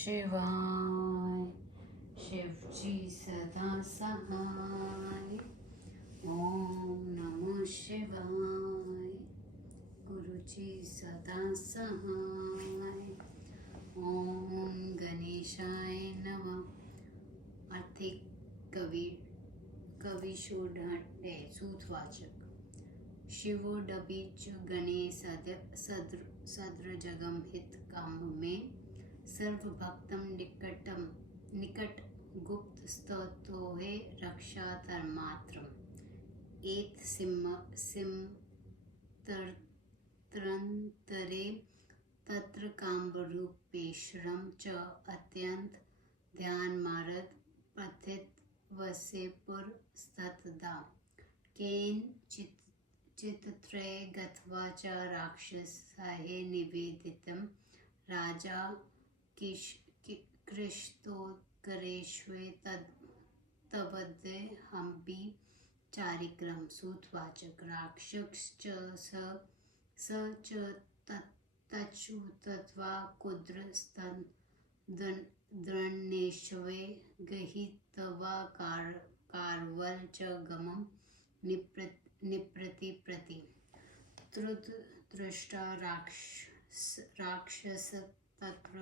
शिवाय। शिवजी सदा सहाय। ओम नमः शिवाय। गुरुजी सदा सहाय। ओम गणेशाय नमः। आर्थिक कवि शोधाटे सूतवाचक। शिवो डबीच गणे सद्र जगम हित काम में सर्व भक्तम निकट गुप्त स्तोहे रक्षा धर्मात्रम एत सिम तरंतरे तत्र काम्बरूपेश्वरम च अत्यंत ध्यान मारत पथित वसेपुर स्ततदा केन चित्तत्रये गत्वा च राक्षसाय निवेदितं राजा कृष्तोत्करेष्वे तवदे हम्पि चारिक्रम। सूतवाचक। राक्षस स च तच्छ्रुत्वा कुद्र द्रण्येष्वे गहित्वा कारवल च गमं निप्रति दृष्टा राक्षस तत्र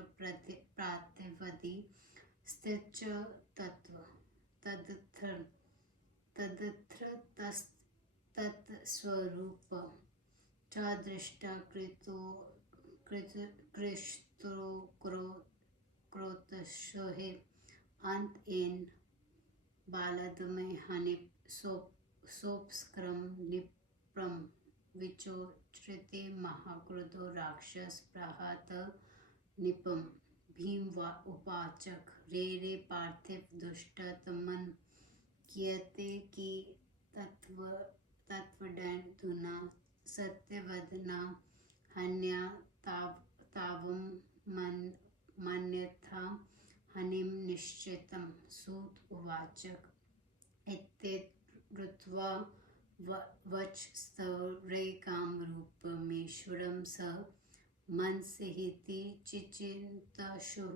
प्रातिपदी स्थित तदत्र तत्स्वरूप च दृष्टा कृष्तो क्रोतशोहे अंत एन बालदमे हनिप सोपस्क्रम निप्रम विचोत्रिते महाक्रोधो राक्षस प्रहत निपम। भीम उपाचक। रे पार्थिव दुष्ट तमन कियते की तत्वडैन सत्यवदना हन्या तावम मन्यथा हनिम निश्चितम। सूत उवाचक। इत्येतद्रुत्वा वचस्तवरे कामरूपमेश्वरं स मनसिहिति चिचिन्तशुः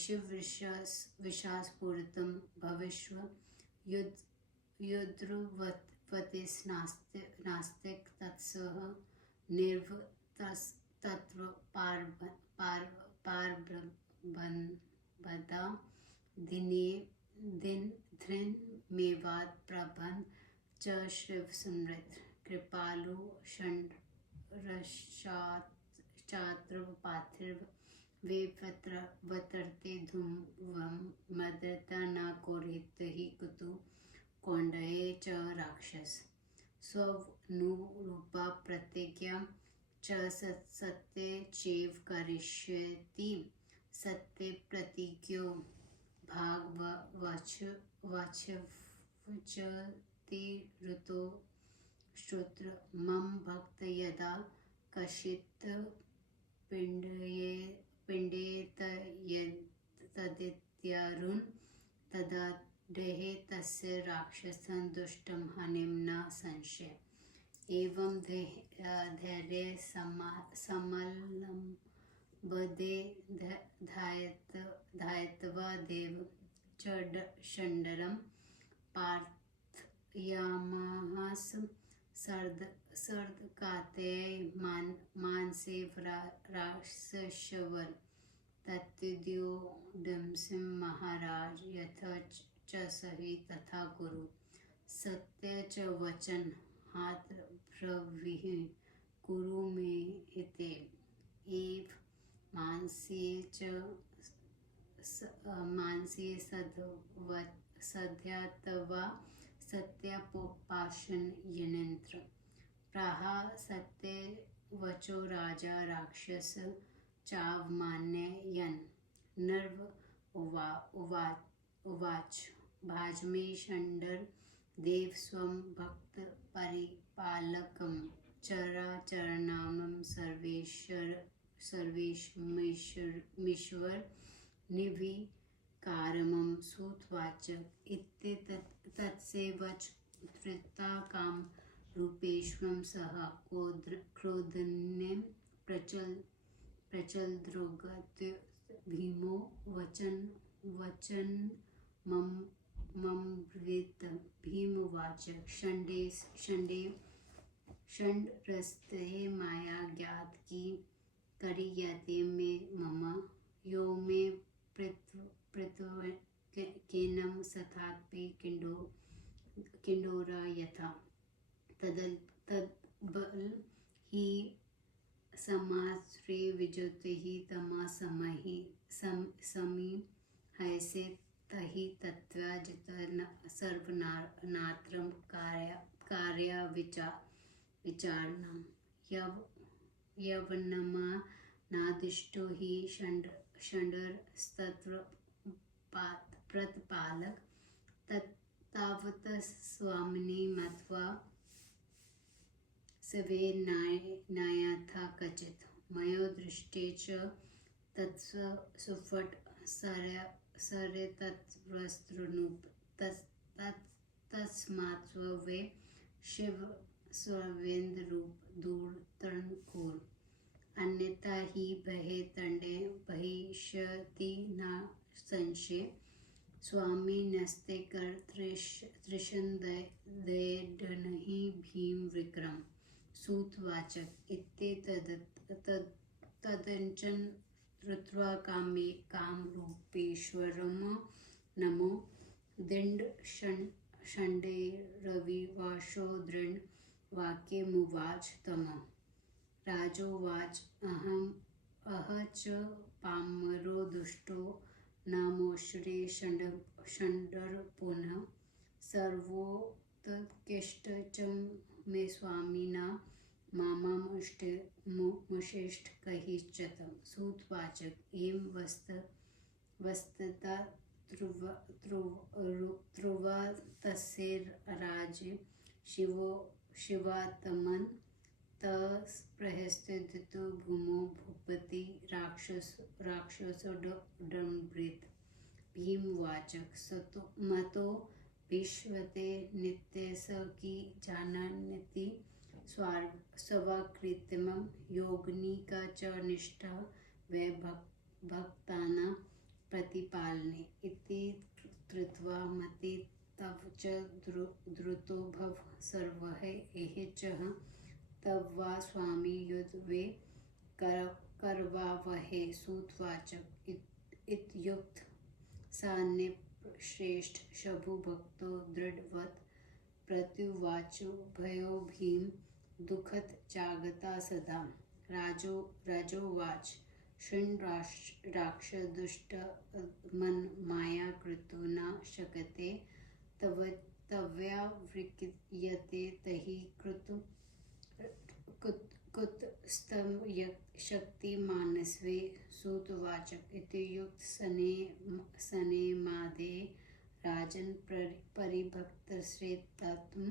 शिवविशास्फुरितं भविष्व युद्ध्रवतिस्नास्तिक तत्सह निर्वतस्तत्र पार्वबदा धृन् मेवात् प्रबन्ध च शिव स्मृत कृपालु षण्डरश्चात्र पार्थिव वे वतर्ते धूमं मदता न कोरित हि कुतु कौण्डये च राक्षस स्वनुरूपा प्रतिज्ञा च सत्ये चैव करिष्यति सत्ये प्रतिज्ञो भागवचति ऋतो श्रुत्र मम भक्त यदा कश्चित् पिण्डेत तदित्यरुन् तदा देहे तस्य राक्षसं दुष्टं हनिं न संशय। एवं धैर्ये समलम्बदे ध्यात्वा देव च षण्डरं प्रार्थयामास सर्दकातये मानसे राक्षसवल तत्विद्योदंसिं महाराज यथा च सहि तथा कुरु सत्य च वचन हात ब्रवीहि कुरु मे हिते एव मानसे सद्यात्वा सत्यापोपाशन यनेन्द्र प्राहा सत्ये वचो राजा राक्षस चावमानयन् नर्व उवाच भाजमे षण्डर देव स्वं भक्त परिपालकं चराचरनामं सर्वेशमीश्वर निर्विकारमं। सूतवाचक। इत्येतत्सेवच धृत्वा कामरूपेश्वरं सह क्रोधन्यं प्रचलद्रुगत्य भीमो वचन मम्ब्रीत भीमवाच षण्डरस्ते माया ज्ञात की करियते मे मम यो मे केनम सथापि किंडोरा यथा तद्बल ही समाश्री विजुतिः तमा समी हैसे तहि तत्त्वा जित सर्वनात्रं कार्य विचारणं यवनमा नादिष्टो हि षण्डरस्तत्र प्रतिपालक तावत् स्वामिनी मत्वा सवे नायथा कचित् मयो दृष्टे च तत्सुफट सरे तत्वस्त्रनूप तस्मात्स्वे शिव स्वेन्द्रूप दूर तरणकूल अन्यथा ही बहे तंडे भविष्यति न संशय स्वामी नस्ते कर त्रिशन दयडनहि भीम विक्रम सूतवाचक इत्ते तदंचन ऋत्वा कामरूपेश्वरम नमो दिंड षण्डे रविवासो दृढ वाक्यमुवाच तम राजोवाच अह च पामरो दुष्टो नामोश्रे षण्डर पुनः सर्वोत्कृष्ट च मे स्वामिना मामामुष्टेष्ट कहिश्चत सूतवाचक एवं वस्तता ध्रुवा तस्य राजे शिवात्मन तस्प्रहस्तितो भूमो भूपति राक्षसो डम्ब्रीत भीमवाचक मतो विश्वते नित्य स की जानन्ति स्वाकृतिमं योगनिका च निष्ठा वै भक्तानां प्रतिपालने इति कृत्वा मति तव च द्रुतो भव सर्वः एह च तव वा स्वामी युद्धवे करवावहे सूतवाचक इत्युक्त सान्य श्रेष्ठ शभु भक्तो दृढ़वत् प्रत्युवाचो भयो भीम दुखत जागता सदा राजोवाच शृण् राक्षसदुष्ट मन माया कृतो न शक्यते तव्या विक्रियते तहि कुतस्तं शक्तिमानस्वे सूतवाचक इत्युक्त सने मादे राजन् परिभक्तश्रेत्तं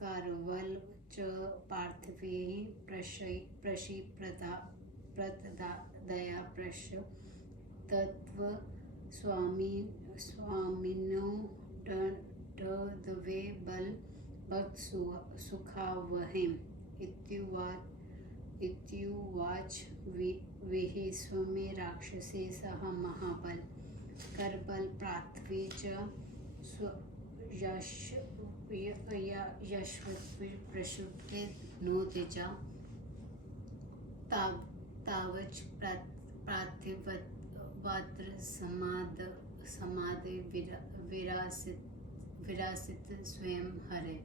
कारवल च पार्थिवे प्रदया प्रश्य तत्व स्वामिनो दवे बल भक्त सुखावहेम इत्युवाच विहिस्वमे राक्षसे सह महाबल करबल पार्थिवे च यशस्वी प्रसुप्ते नोतिजा तावच पार्थिवत्र समाधि विरासित स्वयं हरे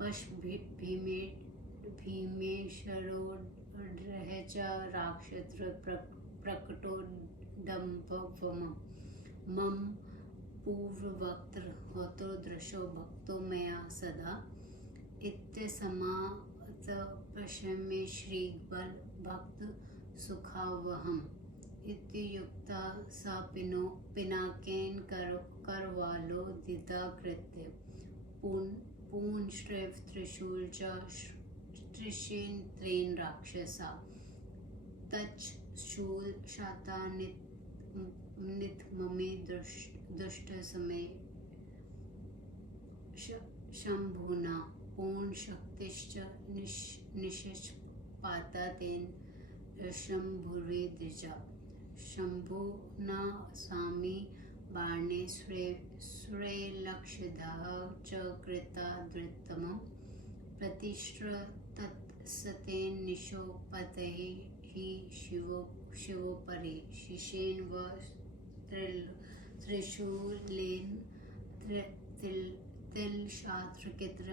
पश भीमेशरोढ्रः च राक्षत्र प्रकटो डम्भवम मम पूर्ववक्त्र होतो दृशो भक्तो मया सदा इत्यसमात पश्यमे श्रीबल भक्त सुखावहम इत्युक्ता सा पिनाकेन करवालो दिता कृत्य पूंश्रैव त्रिशूल च त्रिशेन त्रेन राक्षसा तच् शूल शाता नितममे दुष्ट समय शंभुना पूर्ण शक्तिश्च निष्पाता तेन शंभुरे द्विजा। शंभु न स्वामी बाणे स्वे लक्षदः च कृता द्रुतमं प्रतिश्र तत्सतेन निशोपतैः हि शिवोपरि शिशेन व त्रिशूलेन तिलशास्त्रकृत्र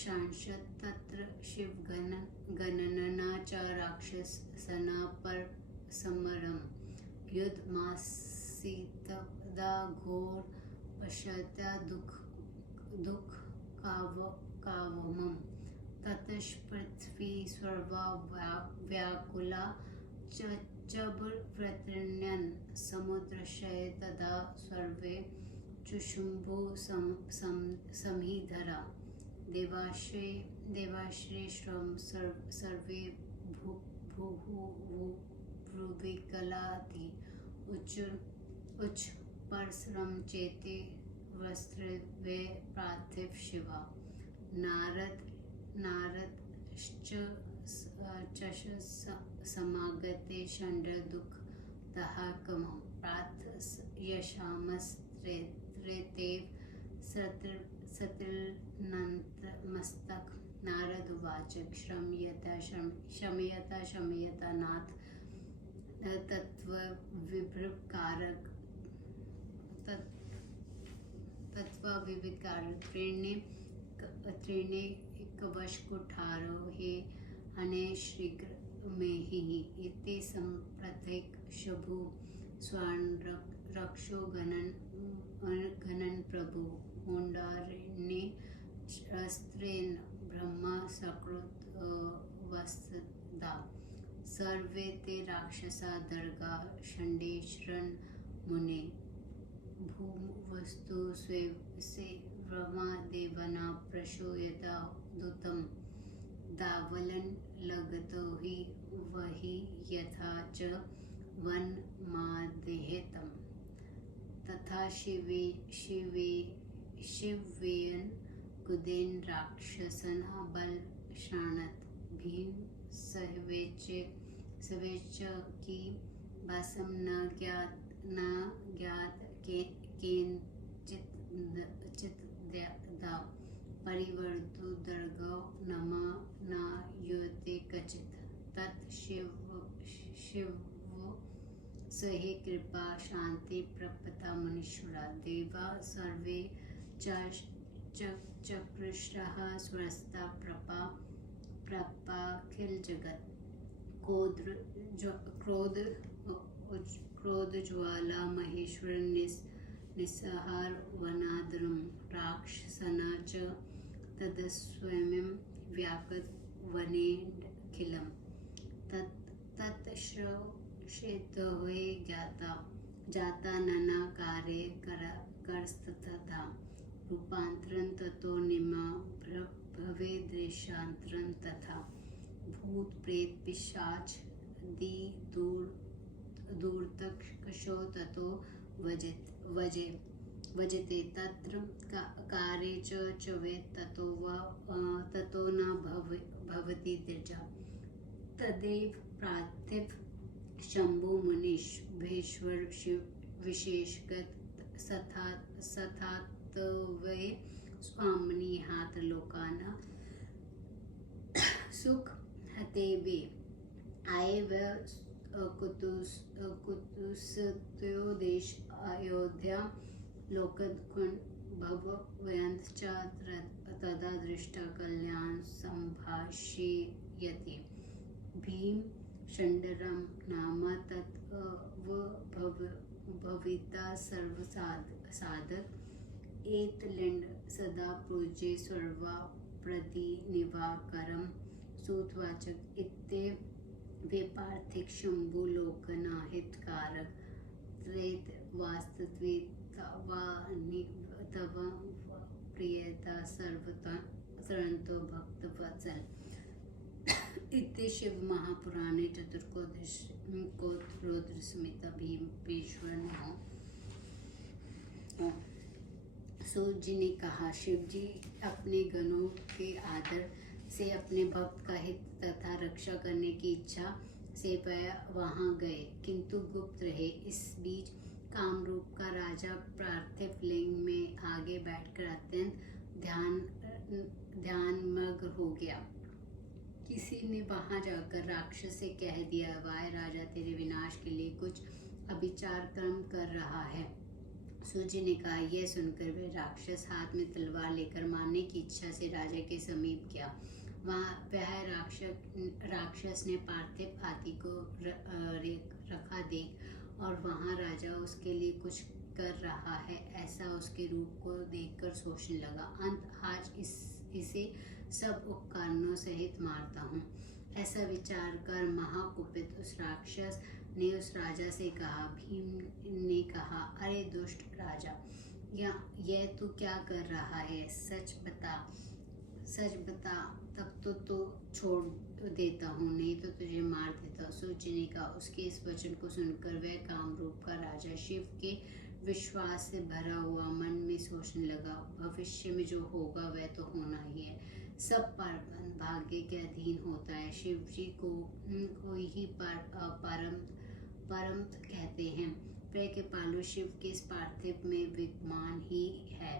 सांसद तत्र शिवगणना च राक्षसना पर समरम युद्धमासीतदा घोर पश्यता दुख कावमं ततः पृथ्वी सर्वा व्याकुला चब्रवृत्रण्यन् समुद्रशय तदा सर्वे चुशुम्भु समीधरा देवाश्रे श्रम सर्वे भुविकलाति उच्च परश्रम चेते वस्त्रवे पार्थिव शिवा नारद समागते षण्ड दुख दहाकमं प्राथ यशामस्त्रेतेव सतिर्नन्तमस्तक नारद उवाच शमयता नाथ तत्त्वविभ्रकारक त्रीणे कवचकुठारो हे अने शीघ्र में ही इति संप्रथैक शुभु स्वर्ण रक्षो गणन प्रभु होंडारण्ये अस्त्रेण ब्रह्मा सकृत वस्तदा सर्वे ते राक्षसा दर्गा षण्डेश्वरन मुने भूमवस्तु से ब्रह्मा देवना प्रशोयता दूतम दावलन लगतो हि वही यथा च वन मादेहतम तथा शिवेन कुदेन राक्षसना बल शाणत भीम सवेच की भासम न ज्ञात केनचित् दा परिवर्तु दर्गो नमा न योते कचित् तत् शिव सहे कृपा शांति प्रपता मुनीश्वरा देवा सर्वे चकृष्टः स्वस्ता प्रपाखिल जगत क्रोध ज्वाला महेश्वर निस्सहार वनादरम राक्षसना च तदस्वयं व्याकृत वनेऽखिलं तत्श्रेतोहे जाता नानाकारे करस्तथा रूपान्तरं ततो निमा भवेद्देशान्तरं तथा भूत प्रेत पिशाच दूरतक्षो ततो वजते तत्र कारे चवे ततो न भवति त्यजा तदेव पार्थिव शंभु मुनीश्वर विशेषगत सथात्वे स्वामिनी हाथ लोकाना सुख हतेवे आए व कुतुस्तो देश अयोध्या लोकदकुन भवयंत च तदा दृष्टा कल्याण संभाषयति भीम षण्डरम नाम तत् भविता सर्वसाधक एतलिंड सदा पूज्ये सर्वा प्रतिनिवाकरम सूतवाचक इत्ते वे पार्थिक शंभु लोकना हितकारक त्रेत वास्तविकता तव प्रियता सर्वतरंतो भक्त वत्सल इति शिव महापुराणे चतुर्कोत्र स्मृता भीमेश्वर सूत जी ने कहा, शिव जी अपने गणों के आदर से अपने भक्त का हित तथा रक्षा करने की इच्छा से वहां गए, किंतु गुप्त रहे। इस बीच कामरूप का राजा पार्थिव लिंग में आगे बैठकर अत्यंत ध्यानमग्न हो गया। किसी ने वहां जाकर राक्षस से कह दिया, वाह राजा, तेरे विनाश के लिए कुछ अभिचार कर्म कर रहा है। सूर्य ने कहा, यह सुनकर वह राक्षस हाथ में तलवार लेकर मारने की इच्छा से राजा के समीप गया। वह राक्षस ने पार्थिव हाथी को रखा देख और वहां राजा उसके लिए कुछ कर रहा है ऐसा उसके रूप को देखकर सोचने लगा, अंत आज इसे सब उपकरणों सहित मारता हूँ। ऐसा विचार कर महाकुपित उस राक्षस ने उस राजा से कहा। भीम ने कहा, अरे दुष्ट राजा, यह तू क्या कर रहा है? सच बता, तब तो छोड़ देता हूँ, नहीं तो तुझे मार देता। सूर्य ने कहा। उसके इस वचन को सुनकर वह कामरूप का राजा शिव के विश्वास से भरा हुआ मन में सोचने लगा, भविष्य में जो होगा वह तो होना ही है। सब प्रबंध भाग्य के अधीन होता है। शिव जी को ही परम कहते हैं। प्रिय के पालू शिव के इस पार्थिव में विद्यमान ही है।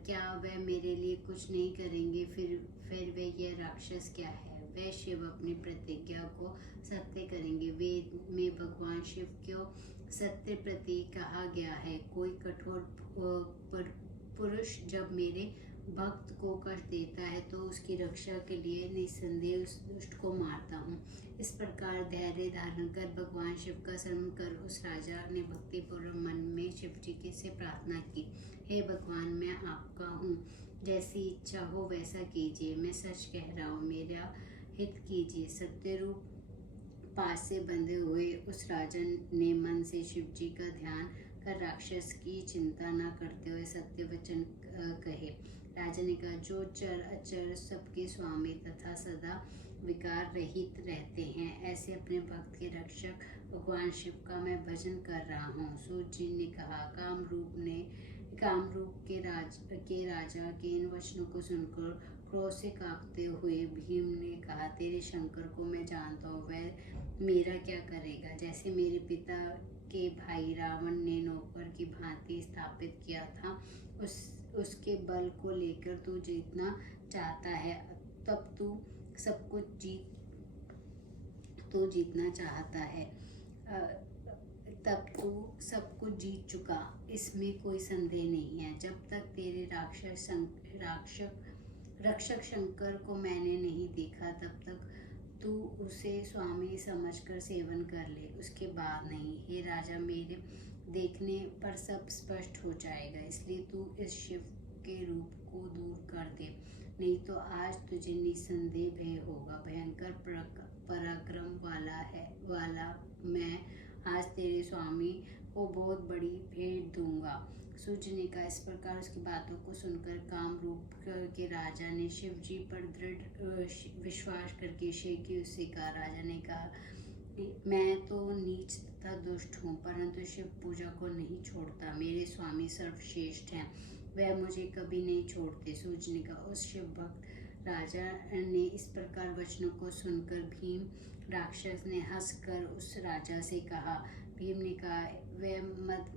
क्या वह मेरे लिए कुछ नहीं करेंगे? फिर वे यह राक्षस क्या है? वे शिव अपनी प्रतिज्ञा को सत्य करेंगे। वेद में भगवान शिव को सत्य प्रतीक कहा गया है। कोई कठोर पुरुष जब मेरे भक्त को कष्ट देता है तो उसकी रक्षा के लिए निस्संदेह उस दुष्ट को मारता हूँ। इस प्रकार धैर्य धारण कर भगवान शिव का स्मरण कर उस राजा ने भक्तिपूर्वक मन में शिव जी से प्रार्थना की, हे भगवान, मैं आपका हूँ, जैसी इच्छा हो वैसा कीजिए। मैं सच कह रहा हूँ, मेरा हित कीजिए। सत्य रूप पास से बंधे हुए उस राजन ने मन से शिव जी का ध्यान कर राक्षस की चिंता न करते हुए सत्य वचन कहे। राजा ने कहा, जो चर अचर सबके स्वामी तथा सदा विकार रहित रहते हैं, ऐसे अपने भक्त के रक्षक भगवान शिव का मैं भजन कर रहा हूँ। सूर्य जी ने कहा। कामरूप के राजा के इन वचनों को सुनकर क्रोध से कांपते हुए भीम ने कहा, तेरे शंकर को मैं जानता हूँ, वह मेरा क्या करेगा? जैसे मेरे पिता के भाई रावण ने नौकर की भांति स्थापित किया था, उसके बल को लेकर तू जीतना चाहता है। तब तू सब कुछ जीतना चाहता है, तब तू सब कुछ जीत चुका, इसमें कोई संदेह नहीं है। जब तक तेरे रक्षक शंकर को मैंने नहीं देखा, तब तक तू उसे स्वामी समझकर सेवन कर ले, उसके बाद नहीं। हे राजा, मेरे देखने पर सब स्पष्ट हो जाएगा, इसलिए तू इस शिव के रूप को दूर कर दे, नहीं तो आज तुझे निस्संदेह भय होगा। भयंकर पराक्रम वाला मैं आज तेरे स्वामी को बहुत बड़ी भेंट दूंगा। सूर्य ने कहा। इस प्रकार उसकी बातों को सुनकर कामरूप के राजा ने शिव जी पर दृढ़ विश्वास करके शेखी उससे कहा। राजा ने कहा, मैं तो नीच तथा दुष्ट हूँ, परंतु शिव पूजा को नहीं छोड़ता। मेरे स्वामी सर्वश्रेष्ठ हैं, वह मुझे कभी नहीं छोड़ते। सूर्य ने कहा। उस शिव भक्त राजा ने इस प्रकार वचनों को सुनकर भीम राक्षस ने हंसकर उस राजा से कहा। भीम ने कहा, वह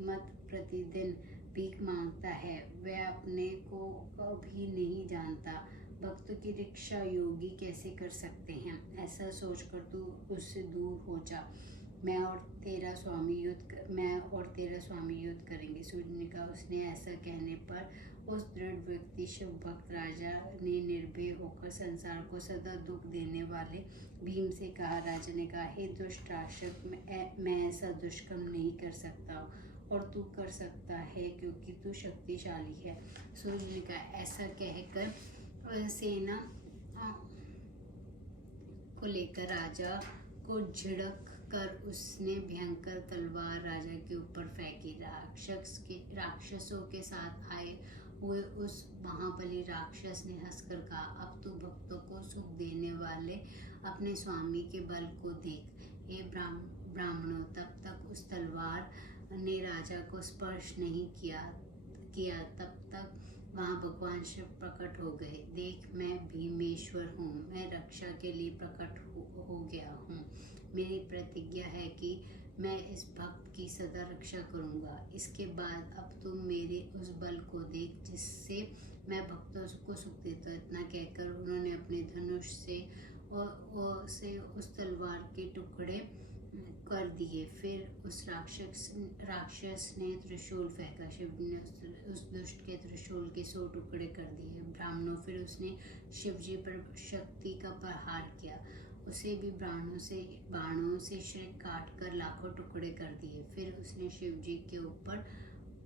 मत प्रतिदिन भीख मांगता है, वह अपने को कभी नहीं जानता। भक्तों की रक्षा योगी कैसे कर सकते हैं? ऐसा सोचकर तू उससे दूर हो जा। मैं और तेरा स्वामी युद्ध करेंगे। सूर्य ने कहा। उसने ऐसा कहने पर उस दृढ़ व्यक्ति शिव भक्त राजा ने निर्भय होकर संसार को सदा दुख देने वाले भीम से कहा। राजा ने कहा, हे दुष्ट राक्षस, मैं ऐसा दुष्कर्म नहीं कर सकता, और तू कर सकता है क्योंकि तू शक्तिशाली है। सूर्य ने कहा। ऐसा कहकर सेना को लेकर राजा को झिड़क कर उसने भयंकर तलवार राजा के ऊपर फेंकी। राक्षसों के साथ आए हुए उस महाबली राक्षस ने हंसकर कहा, अब तू भक्तों को सुख देने वाले अपने स्वामी के बल को देख। हे ब्राह्मणों, तब तक उस तलवार ने राजा को स्पर्श नहीं किया तब तक वहाँ भगवान शिव प्रकट हो गए। देख, मैं भीमेश्वर हूँ, मैं रक्षा के लिए प्रकट हो गया हूँ। मेरी प्रतिज्ञा है कि मैं इस भक्त की सदा रक्षा करूंगा। इसके बाद अब तुम मेरे उस बल को देख जिससे मैं भक्तों को सुख देता हूँ। इतना कहकर उन्होंने अपने धनुष से उस तलवार के टुकड़े कर दिए। फिर उस राक्षस ने त्रिशूल फेंका। शिव ने उस दुष्ट के त्रिशूल के 100 टुकड़े कर दिए। ब्राह्मणों, फिर उसने शिव जी पर शक्ति का प्रहार किया। उसे भी बाणों से सिर काट कर लाखों टुकड़े कर दिए। फिर उसने शिव जी के ऊपर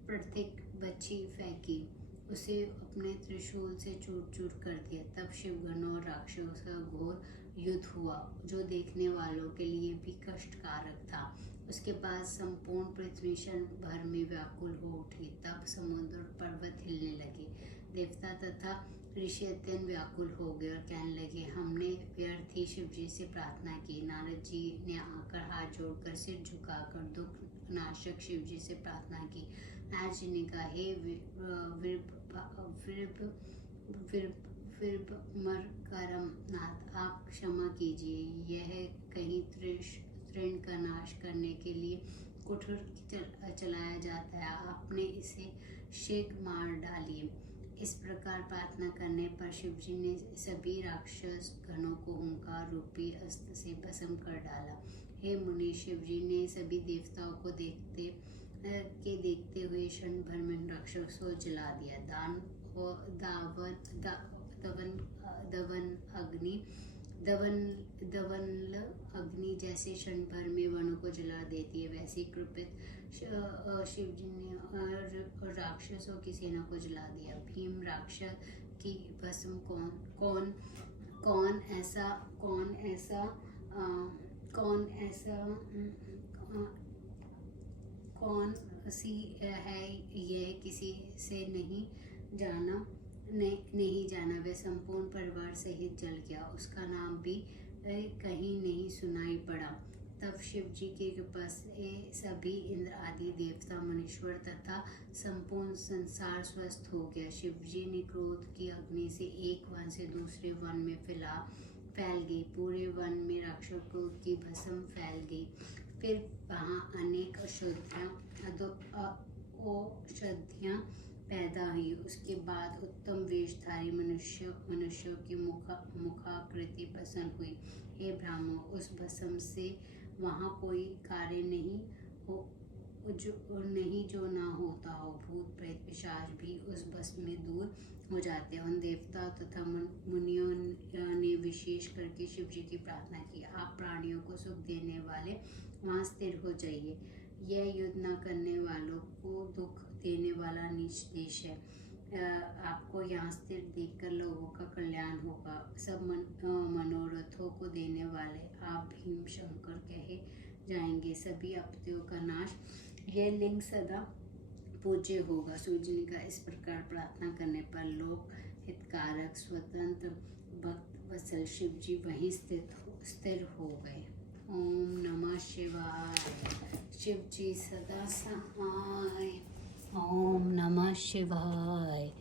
प्रत्येक बच्ची फेंकी, उसे अपने त्रिशूल से चूर चूर कर दिया। तब शिवगणों और राक्षसों का घोर युद्ध हुआ, जो देखने वालों के लिए भी कष्टकारक था। उसके बाद संपूर्ण पृथ्वी क्षण भर में व्याकुल हो उठी। तब समुद्र और पर्वत हिलने लगे। देवता तथा ऋषि अत्यंत व्याकुल हो गए और कहने लगे, हमने व्यर्थ ही शिव जी से प्रार्थना की। नारद जी ने आकर हाथ जोड़कर सिर झुकाकर दुख नाशक शिव जी से प्रार्थना की। नारद जी ने कहा, हे करम नाथ, आप क्षमा कीजिए। यह कहीं तृण का नाश करने के लिए कुठर चलाया जाता है, आपने इसे शीघ्र मार डालिए। इस प्रकार प्रार्थना करने पर शिवजी ने सभी राक्षस गणों को ओंकार रूपी अस्त्र से भस्म कर डाला। हे मुनि, शिवजी ने सभी देवताओं को देखते हुए क्षण भर में राक्षसों को जला दिया। दवनल अग्नि जैसे क्षण भर में वनों को जला देती है, वैसे कृपित शिवजी ने राक्षसों की सेना को जला दिया। भीम राक्षस की भस्म कौन सी है, यह किसी से नहीं जाना। वह संपूर्ण परिवार सहित जल गया, उसका नाम भी कहीं नहीं सुनाई पड़ा। तब शिव जी की कृपा से सभी इंद्र आदि देवता, मुनीश्वर तथा संपूर्ण संसार स्वस्थ हो गया। शिव जी ने क्रोध की अग्नि से एक वन से दूसरे वन में फैल गई। पूरे वन में राक्षसों की भस्म फैल गई। फिर वहाँ अनेक औषधियाँ पैदा हुई। उसके बाद उत्तम वेशधारी मनुष्यों की मुखाकृति प्रसन्न हुई। हे ब्राह्मणों, उस भस्म से वहाँ कोई कार्य नहीं जो ना होता हो। भूत प्रेत पिशाच भी उस भस्म में दूर हो जाते हैं। उन देवता तथा मुनियों ने विशेष करके शिव जी की प्रार्थना की, आप प्राणियों को सुख देने वाले वहाँ स्थिर हो जाइए। यह युद्ध न करने वालों को दुख देने वाला नीच देश है। आपको यहाँ स्थिर देखकर लोगों का कल्याण होगा। सब मनोरथों को देने वाले आप भीम शंकर कहे जाएंगे। सभी आपत्तियों का नाश, यह लिंग सदा पूज्य होगा। सूर्य का इस प्रकार प्रार्थना करने पर लोक हितकारक स्वतंत्र भक्त वत्सल शिव जी वहीं स्थिर हो गए। ओम नमः शिवाय। शिव जी सदा सहाय। ओम नमः शिवाय।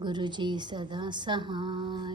गुरु जी सदा सहाय।